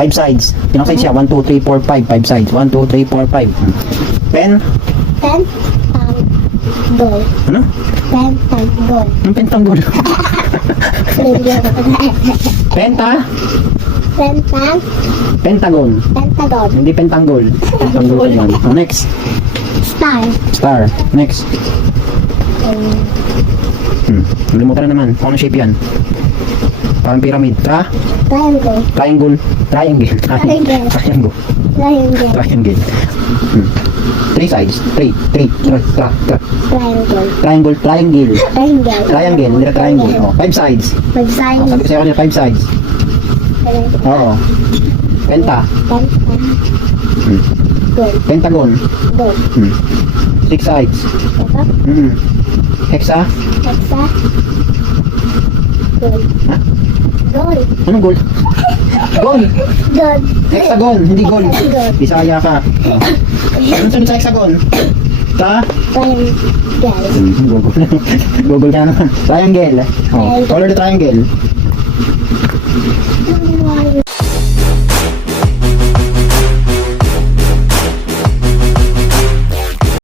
5 sides. Ilang sides siya? 1, 2, 3, 4, 5. 5 sides. 1, 2, 3, 4, 5. Pen? Pen, gold. Ano? Pen, gold. Yung pentanggol. Penta? Pentagon. Pentagon. Hindi pentanggol. Pentanggol yan. Oh, next. Star. Star. Next. Nalimutan na naman. Kung ano shape yan? Parang pyramid. Triangle. Triangle. Triangle. Triangle. Triangle. Triangle. Triangle. 3 sides. 3. Triangle. Triangle. Triangle. Triangle. Triangle. Hindi na triangle. Oh, 5 sides. 5 Oh, sides. sabi ko sa'yo kanina 5 sides. Oo. Penta. Gold. Pentagon. Gold. 6 sides. Ito. Hexa. Hexa. Gold. Ha? Gold. Anong gold? Gold. Gold. Hexagon. Hindi gold. Gold. Bisaya ka. Oh. Anong sabi sa hexagon? Triangle. Google. Google ka naman. Triangle. Oh. Color the triangle.